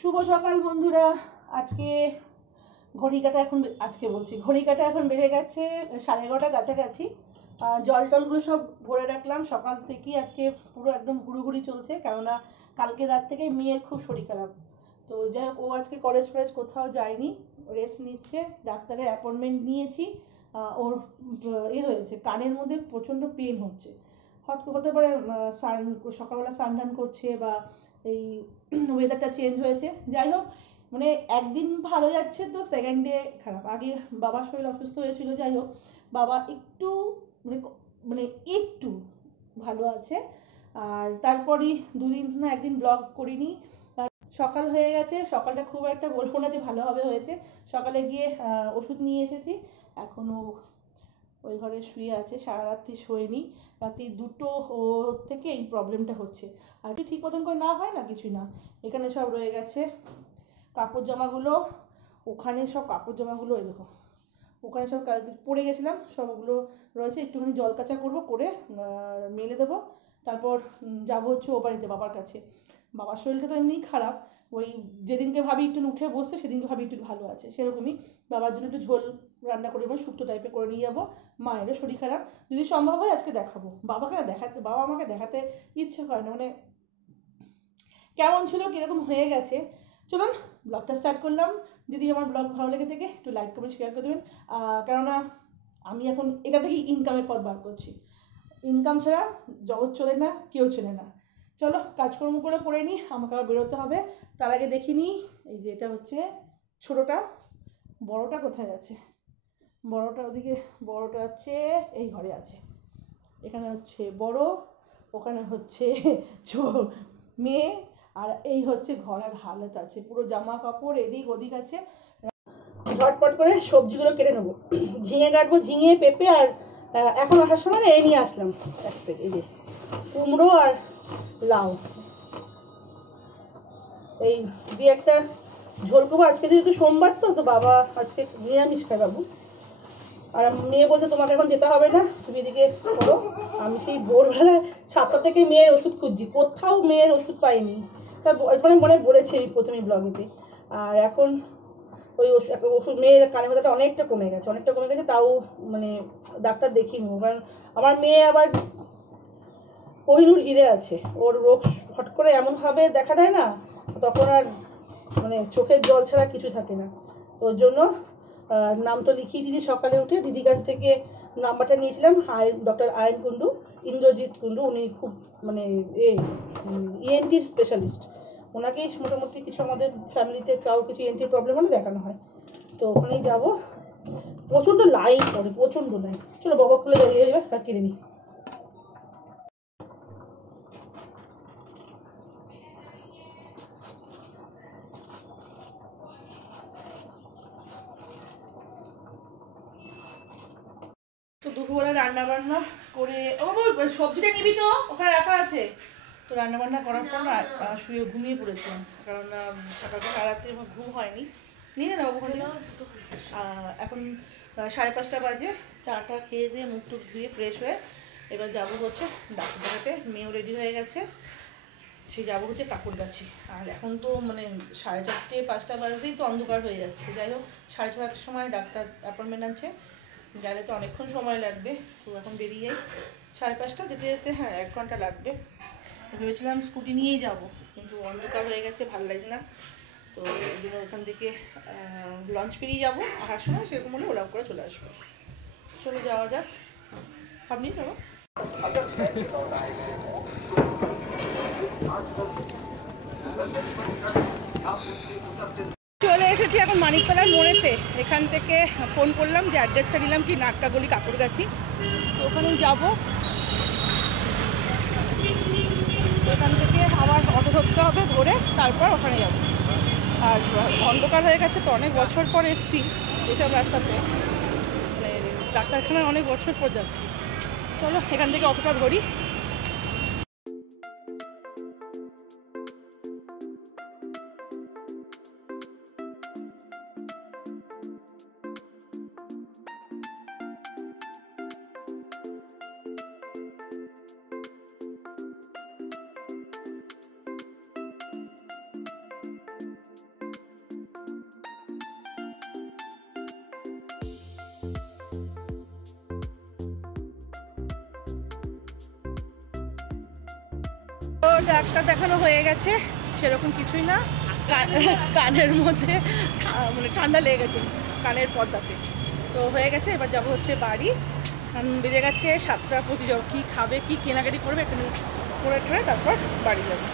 শুভ সকাল বন্ধুরা। আজকে ঘড়ি কাটা এখন বেজে গেছে 11:30 কাছাকাছি। জল টলগুলো সব ভরে রাখলাম সকাল থেকেই। আজকে পুরো একদম হুড়ুহুড়ি চলছে, কেননা কালকে রাত থেকে মেয়ের খুব শরীর খারাপ। তো যাই হোক, ও আজকে কলেজ ফলেজ কোথাও যায়নি, রেস্ট নিচ্ছে। ডাক্তারের অ্যাপয়েন্টমেন্ট নিয়েছি। ওর হয়েছে, কানের মধ্যে প্রচণ্ড পেন হচ্ছে। হতে পারে সকালবেলা স্নান করছে বা এই ওয়েদারটা চেঞ্জ হয়েছে। যাই হোক, মানে একদিন ভালো যাচ্ছে তো সেকেন্ড ডে খারাপ। আগে বাবার শরীর অসুস্থ হয়েছিল, যাই হোক বাবা একটু মানে মানে একটু ভালো আছে। আর তারপরই দুদিন না একদিন ব্লগ করিনি। সকাল হয়ে গেছে, সকালটা খুব একটা বলবো না যে ভালোভাবে হয়েছে। সকালে গিয়ে ওষুধ নিয়ে এসেছি। এখনও ওই ঘরে শুয়ে আছে, সারা রাত্রি শোয়নি। রাত্রি 2টো থেকে এই প্রবলেমটা হচ্ছে। আর কি ঠিক মতন করে না হয় না, কিছুই না। এখানে সব রয়ে গেছে কাপড় জামাগুলো, ওখানে সব কাপড় জামাগুলো এই দেখো, ওখানে সব পড়ে গেছিলাম, সব ওগুলো রয়েছে। একটুখানি জল কাচা করবো, করে মেলে দেবো। তারপর যাবো হচ্ছে ও বাড়িতে, বাবার কাছে। বাবার শরীরটা তো এমনিই খারাপ। ওই যেদিনকে ভাবি একটু উঠে বসছে, সেদিনকে ভাবি একটু ভালো আছে, সেরকমই। বাবার জন্য একটু ঝোল রান্না করে দেবো, শুক্তো টাইপের করে নিয়ে যাবো। মায়েরও শরীর খারাপ, যদি সম্ভব হয় আজকে দেখাবো বাবাকে। না দেখাতে, বাবা আমাকে দেখাতে ইচ্ছে করে না, মানে কেমন ছিল, কীরকম হয়ে গেছে। চলুন ব্লগটা স্টার্ট করলাম। যদি আমার ব্লগ ভালো লেগে থাকে একটু লাইক কমেন্ট শেয়ার করে দেবেন। কেননা আমি এখন এটা থেকেই ইনকামের পথ বার করছি। ইনকাম ছাড়া জগৎ চলে না, কেউ চলে না। চলো কাজকর্মগুলো করে নিই, আমাকে আবার বেরোতে হবে। তার আগে দেখি নিই, এই যে এটা হচ্ছে ছোটোটা, বড়টা কোথায় আছে? বড়টা ওদিকে, বড়টা হচ্ছে এই ঘরে আছে। এখানে হচ্ছে বড়, ওখানে হচ্ছে মেয়ে, আর এই হচ্ছে ঘরের হালত আছে, পুরো জামা কাপড় এদিক ওদিক আছে। ঝটপট করে সবজিগুলো কেটে নেবো। ঝিঙে কাটবো, ঝিঙে পেঁপে। আর এখন আসার সময় এই নিয়ে আসলাম এক সেট, এই যে কুমড়ো আর লাউ। এই দিয়ে একটা ঝোল করবো। আজকে যেহেতু সোমবার, তো বাবা আজকে নিরামিষ খায় বাবু। আর মেয়ে বলছে তোমাকে এখন যেতে হবে না, তুমি এদিকে করো। আমি সেই ভোরবেলায় 7টা থেকে মেয়ের ওষুধ খুঁজছি, কোথাও মেয়ের ওষুধ পাইনি। তা মনে বলেছি আমি প্রথমে ব্লগেতে। আর এখন ওই ওষুধ মেয়ের কানে ব্যথাটা অনেকটা কমে গেছে, তাও মানে ডাক্তার দেখিয়ে নেবো। কারণ আমার মেয়ে আবার কোহিনূর হিরে আছে, ওর রোগ হট করে এমনভাবে দেখা দেয় না, তখন আর মানে চোখের জল ছাড়া কিছু থাকে না। তো ওর জন্য নাম তো লিখিয়ে দিদি সকালে উঠে, দিদির কাছ থেকে নাম্বারটা নিয়েছিলাম। ডক্টর আয়ন কুন্ডু, ইন্দ্রজিৎ কুন্ডু, উনি খুব মানে ইএনটি স্পেশালিস্ট। ওনাকেই মোটামুটি কিছু আমাদের ফ্যামিলিতে কারোর কিছু ইএনটি প্রবলেম হলে দেখানো হয়। তো ওখানেই যাবো। প্রচণ্ড লাইন পড়ে, প্রচণ্ড লাইন। চলো বাবা খুলে দাঁড়িয়ে যাবে, কিনে নিই। তো দুপুরবেলা রান্না বান্না করে, ও সবজিটা নিবি তো, ওখানে রাখা আছে। তো রান্না বান্না করার পর না শুয়ে ঘুমিয়ে পড়েছিলাম, কারণ সকালবেলা রাত্রে আমার ঘুম হয়নি। নিয়ে না ওখানে এখন 5:30 বাজে। চাটা খেয়ে দিয়ে মুখ টুক ধুয়ে ফ্রেশ হয়ে এবার যাবো হচ্ছে ডাক্তার দেখাতে। মেয়েও রেডি হয়ে গেছে, সে যাবো হচ্ছে কাকুরগাছি। আর এখন তো মানে 4:30-5টা বাজতেই তো অন্ধকার হয়ে যাচ্ছে। যাই হোক, 6:30টার সময় ডাক্তার অ্যাপয়েন্টমেন্ট আছে, গেলে তো অনেকক্ষণ সময় লাগবে। তো এখন বেরিয়ে যাই 5:30, যেতে যেতে 1 ঘন্টা লাগবে। ভেবেছিলাম স্কুটি নিয়েই যাব, কিন্তু অন্ধকার হয়ে গেছে, ভালো লাগছে না। তো ওই জন্য ওখান থেকে লঞ্চ পেরিয়ে যাবো, আসার সময় সেরকম হলে ওরা করে চলে আসবো। চলো যাওয়া যাক, আপনি চলো। চলে এসেছি এখন মানিকতলার মোড়েতে। এখান থেকে ফোন করলাম যে অ্যাড্রেসটা নিলাম কি নাকটাগলি কাকুরগাছি, তো ওখানেই যাবো। ওখান থেকে আবার অটো ধরতে হবে, ধরে তারপর ওখানে যাবো। আর অন্ধকার হয়ে গেছে তো, অনেক বছর পর এসছি এসব রাস্তাতে, মানে ডাক্তারখানায় অনেক বছর পর যাচ্ছি। চলো এখান থেকে অটোটা ধরি। ডাক্তার দেখানো হয়ে গেছে, সেরকম কিছুই না, কানের মধ্যে মানে ঠান্ডা লেগে গেছে কানের পর্দাতে, তো হয়ে গেছে। এবার যাবো হচ্ছে বাড়ি, কারণ বেজে গেছে 7টা 25। কী খাবে, কী কেনাকাটি করবে একটু করে তারপর বাড়ি যাবো।